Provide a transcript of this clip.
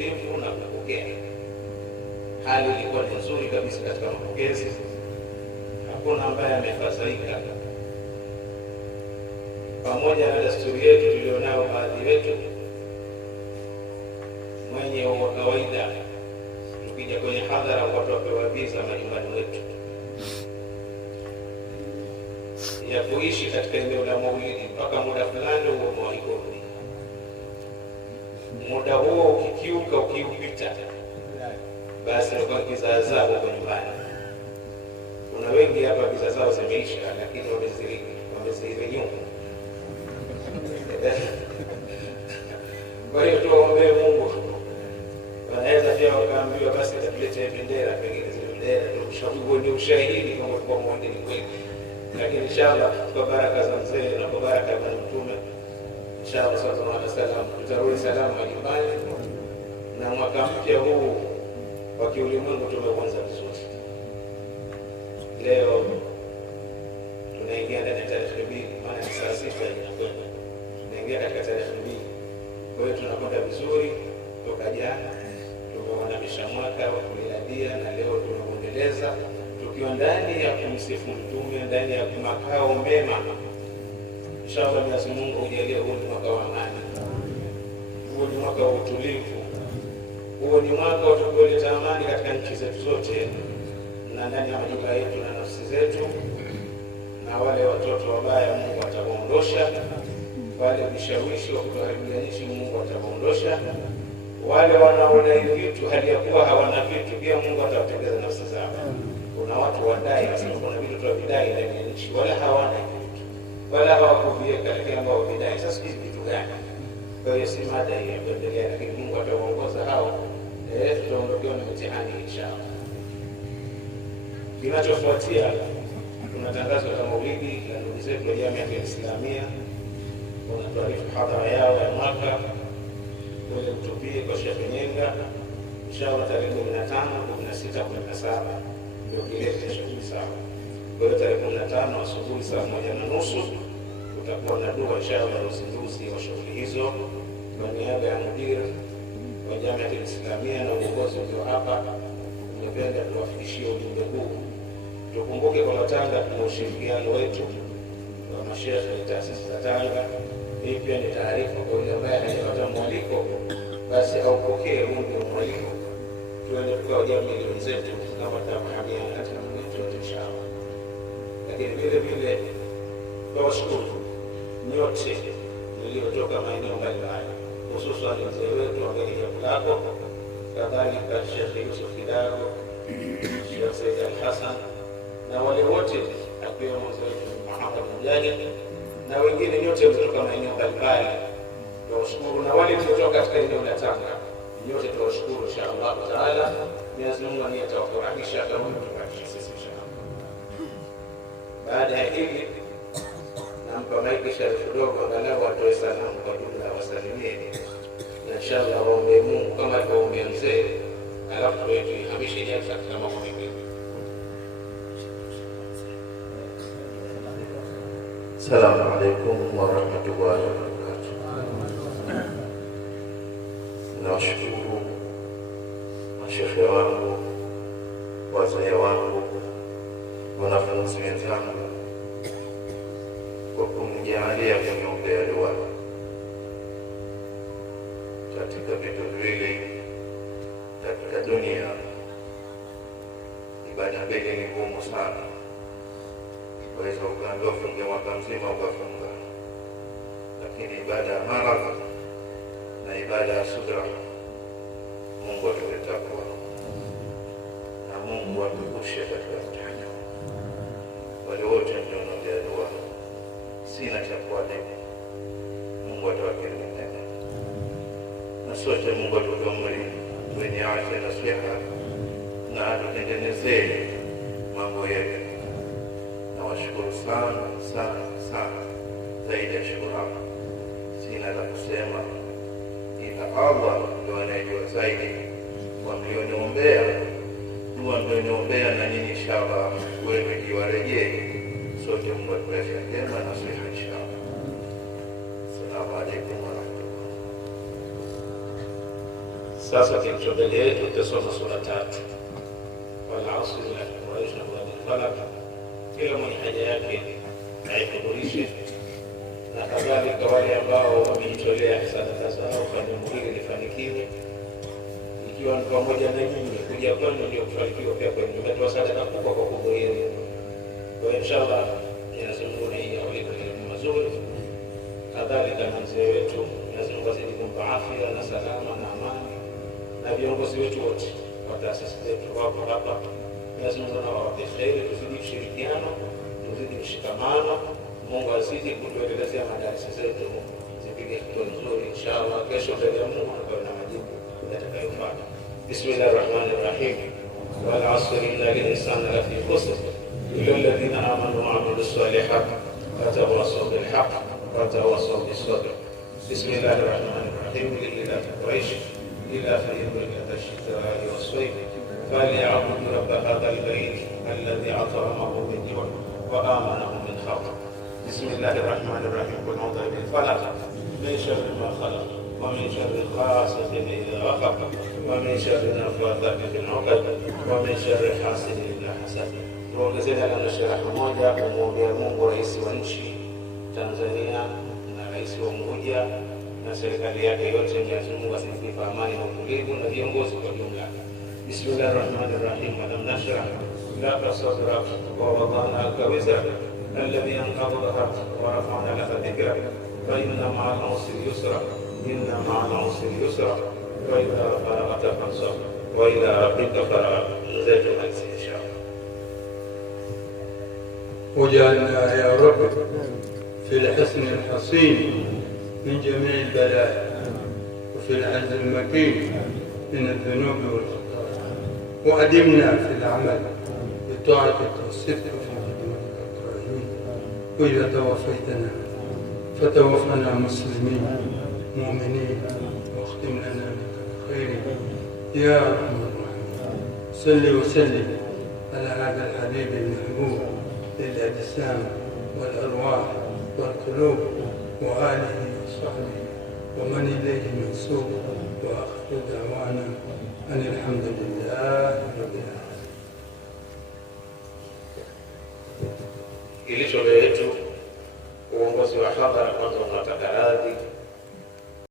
utulivu na kupokea. Hali ilikuwa ni nzuri kabisa katika mapokezi, hakuna ambaye amefadhaika. Pamoja na desturi yetu tulionayo baadhi wetu, mwenye wa kawaida tukija kwenye hadhara watu wapewa visa majumbani mwetu ya kuishi katika eneo la maulidi mpaka muda fulani huo mwaikoni. Muda huo ukikiuka, ukiupita, basi kwa kizaazaa kwa nyumbani. Kuna wengi hapa visa zao zimeisha, lakini wamezirenyuka. Kwa hiyo tuwaombee Mungu. Wanaweza pia wakaambiwa basi tuletee bendera, pengine zile bendera ndio ushahidi kama kwa mwende ni kweli. Lakini inshallah kwa baraka za mzee na kwa baraka ya Mtume, inshallah sallallahu alaihi wasallam tutarudi salama nyumbani, na mwaka mpya huu wa kiulimwengu tumeuanza vizuri. Leo tunaingia ndani ya tarehe 2, maana ni saa 6 inakwenda. Tunaingia katika tarehe 2. Kwa hiyo tunakwenda vizuri. Toka jana tumeadhimisha mwaka wa kuliadia, na leo tunaendeleza tukiwa ndani ya kumsifu Mtume, ndani ya makao mema. Inshallah Mwenyezi Mungu ujalie huu ni mwaka wa amani, huu ni mwaka wa utulivu, huu ni mwaka utakaoleta amani katika nchi zetu zote na ndani ya majumba yetu na nafsi zetu. Na wale watoto wabaya Mungu atawaondosha, wale vishawishi wa kutoharibia nchi Mungu atawaondosha, wale wanaodai vitu hali ya kuwa hawana vitu pia Mungu atawatengeza nafsi zao. Kuna watu wadai, kuna vitu tunavidai ndani ya nchi wala hawana vitu wala hawakuviweka, lakini ambao vidai. Sasa hivi vitu gani? Kwa hiyo si mada hii ya kuendelea, lakini Mungu atawaongoza hao. Tutaondokewa na mtihani inshallah. Kinachofuatia tunatangazo la maulidi la ndugu zetu wa Jamii ya Islamia. Wanatuarifu hadhara yao ya mwaka ule utupie kwa Sheikh Nyenga inshallah tarehe 15, 16, 17 ndio kilele cha shughuli sawa. Kwa hiyo tarehe 15 asubuhi saa 1:30 tutakuwa na dua inshallah ya uzinduzi wa shughuli hizo kwa niaba ya mudiri wa Jamii ya Islamia na uongozi ulio hapa. Tunapenda tuwafikishie ujumbe huu. Tukumbuke kwa Tanga tuna ushirikiano wetu wa masheikh na taasisi za Tanga. Hii pia ni taarifa kwa yule ambaye hajapata mwaliko, basi aupokee huu mwaliko. Tuende tukao jamii wenzetu kama tutafahamia katika mwetu inshallah. Lakini vile vile tunawashukuru nyote mliotoka maeneo mbalimbali, hususan wazee wetu ambao ni lako, kadhalika Sheikh Yusuf Kidago, Sheikh Said Al-Hassan na wale wote akiwemo mzee Muhammad Mujahid na wengine nyote kutoka maeneo mbalimbali. Tunawashukuru na wale kutoka katika eneo la Tanga, nyote tunawashukuru inshallah taala. Mwenyezi Mungu atawafurahisha kama mtufurahisha sisi inshallah. Baada ya hili nampa maiki Sharif dogo angalau atoe salamu kwa jumla, wasalimie na inshallah waombe Mungu kama alivyoomba mzee, alafu tuihamishe jalsa katika mambo mengine. Assalamu alaikum warahmatullahi wabarakatuh. Nawashukuru mashekhe wangu, wazee wangu, wanafunzi wenzangu kwa kumjalia kuniombea dua. Katika vitu viwili katika dunia, ibada mbili ni ngumu sana. Waweza ukaambiwa funge mwaka mzima ukafunga, lakini ibada ya maradhi na ibada ya subra Mungu atuleta kwa, na Mungu atukushe katika mtihani. Wale wote mnaombea dua, sina cha kuwalipa. Mungu atawakirimu mema, na sote Mungu atupe umri wenye afya na siha, na atutengenezee mambo yetu. Nawashukuru sana sana sana, zaidi ya shukrani sina la kusema, ila Allah ndio anayejua zaidi. Kwa mlioniombea dua, mlioniombea na nyinyi inshallah wewe kiwarejee, sote Mungu atuweke njema na siha inshallah. Assalamu alaikum warahmatullahi. Sasa kilicho mbele yetu tutasoma sura 3 wal asr wa yashrabu al-falaq. Kila mwenye haja yake aihudhurishe, na kadhalika wale ambao wamejitolea sadaka zao kwa jambo hili lifanikiwe, ikiwa ni pamoja na nyinyi kuja kwenu ndio kufanikiwa pia kwenu. Tumetoa sadaka kubwa kwa kuhudhuria. Kwa inshallah Mwenyezi Mungu awalipe elimu mazuri, kadhalika na mzee wetu Mwenyezi Mungu azidi kumpa afya na salama na amani, na viongozi wetu wote wa taasisi zetu wako hapa. Mwenyezi Mungu awape kheri, tuzidi kushirikiana, tuzidi mshikamano. Mungu azidi kutuendelezea madarasa zetu zipige hatua nzuri inshallah. Kesho mbele ya Mungu tutakuwa na majibu yatakayofaa. Bismillahirrahmanirrahim. Wal asri innal insana lafi khusr illa alladhina amanu wa amilus salihat wa tawassaw bil haqq wa tawassaw bis sabr. Bismillahirrahmanirrahim. Lillahi Quraish ila fayyibat ash-shita'i was-sayf فليعبد رب هذا البيت الذي أطعمه من جوع وآمنه من خوف. بسم الله الرحمن الرحيم. قل أعوذ برب الفلق من شر ما خلق ومن شر غاسق إذا وقب ومن شر النفاثات في العقد ومن شر حاسد إذا حسد. Tuongezeni na sharaha moja kumwombea Mungu rais wa nchi Tanzania na rais wa Unguja na serikali yake yote. Mwenyezi Mungu asifiwe amani na utulivu na viongozi kwa jumla. Bismillahirrahmanirrahim. Alam nashrah laka sadrak wa wada'na anka wizrak alladhi anqadha dhahrak wa rafa'na laka dhikrak fa inna ma'al usri yusra inna ma'al usri yusra wa idha faragta fansab wa ila rabbika farghab. Zetu hizi inshallah. وجعلنا يا رب في الحصن الحصين من جميع البلاء وفي العز المكين من الذنوب والخطايا، وأدمنا في العمل بطاعتك والصدق في خدمتك الطاهرين، وإذا توفيتنا فتوفنا مسلمين مؤمنين واختم لنا بك بخير يا أرحم الراحمين. صل وسلم على هذا الحبيب المحبوب للأجسام والأرواح والقلوب وآله وصحبه ومن إليه منسوب، وآخر دعوانا أن الحمد لله رب العالمين.